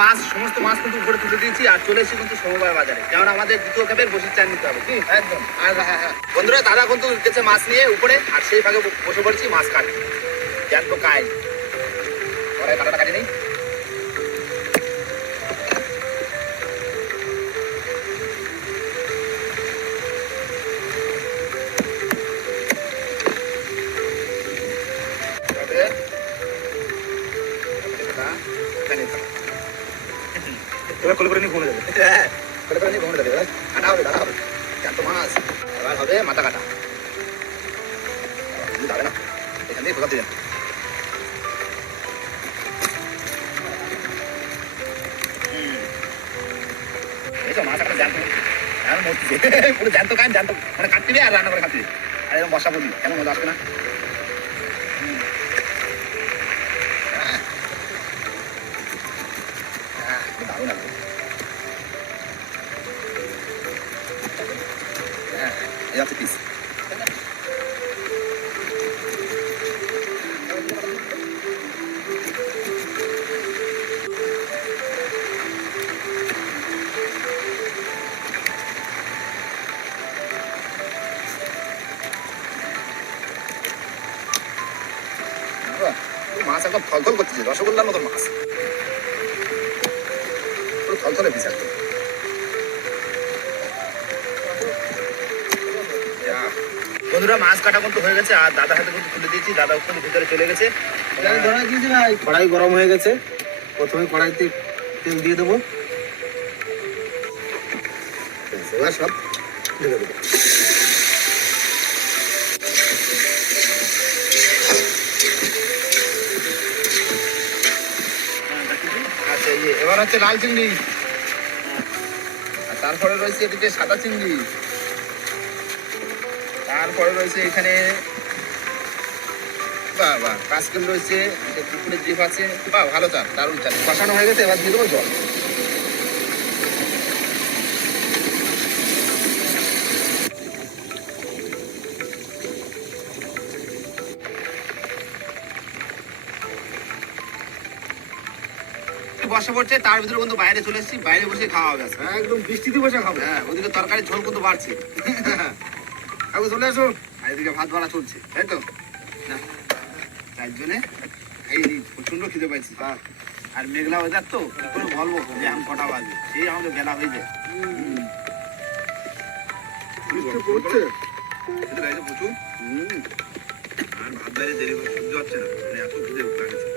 মাছ সমস্ত মাছ কিন্তু উপরে তুলে দিয়েছি আর চলে এসেছি কিন্তু সমবায় বাজারে, কারণ আমাদের দ্বিতীয় ক্যাবের বসির চান নিতে হবে। কি একদম। আর হ্যাঁ বন্ধুরা, দাদা কিন্তু উঠেছে মাছ নিয়ে উপরে, আর সেই ভাগে বসে পড়েছি মাছ কাটি। জ্যান্ত কাই ওরাই কাটাটা কাটি নেই। এবার কোলে করে নিয়ে ঘুমে যাবে। হ্যাঁ, কোলে করে নিয়ে ঘুমে যাবে। এবার কাটা হবে, দাদা হবে জ্যান্ত মাছ। এবার হবে মাথা কাটা। যাবে না, এখান থেকে কোথাও যাবে। এই তো মাছ একটা জ্যান্ত এখন মরতেছে, পুরো জ্যান্ত কান জ্যান্ত, মানে কাটতে আর রান্না করে খাচ্ছি। আর এরকম বসা বলি কেমন মজা আসবে না? দারুণ লাগবে। হ্যাঁ, এই হচ্ছে পিস। মাছ একদম থলথল করতেছে, রসগোল্লার মতন মাছ, পুরো থলথলে পিস একদম। বন্ধুরা, মাছ কাটা কিন্তু হয়ে গেছে আর দাদা হাতে কিন্তু তুলে দিয়েছি। দাদা কিন্তু ভিতরে চলে গেছে। কড়াই গরম হয়ে গেছে, প্রথমে কড়াইতে তেল দিয়ে দেবো, এবার সব ঢেলে দেবো। আচ্ছা, এবার হচ্ছে লাল চিংড়ি, আর তারপরে রয়েছে এদিকে সাদা চিংড়ি, তারপরে রয়েছে এখানে বাহ কাঁচকল রয়েছে, পুকুরের জিপ আছে। বাহ, ভালো চাল, দারুণ চাল। কষানো হয়ে গেছে, এবার দিয়ে দেবো জল। বসে পড়ছে, তার ভিতরে কিন্তু বাইরে চলে এসেছি, বাইরে বসে খাওয়া হবে। একদম বৃষ্টিতে বসে খাবো। হ্যাঁ, ওদিকে তরকারি ঝোল কিন্তু বাড়ছে। কাকু চলে আসো। আর এদিকে ভাত বাড়া চলছে, তাই তো না? তার জন্যে এই প্রচন্ড খিদে পাইছি। আর মেঘলা ওয়েদার তো, কি করে বলবো যে এখন কটা বাজে, সেই আমাদের বেলা হয়ে যায়। বৃষ্টি পড়ছে প্রচুর। আর ভাত বাইরে দেরি করে সহ্য হচ্ছে না, মানে এত খিদে লাগছে।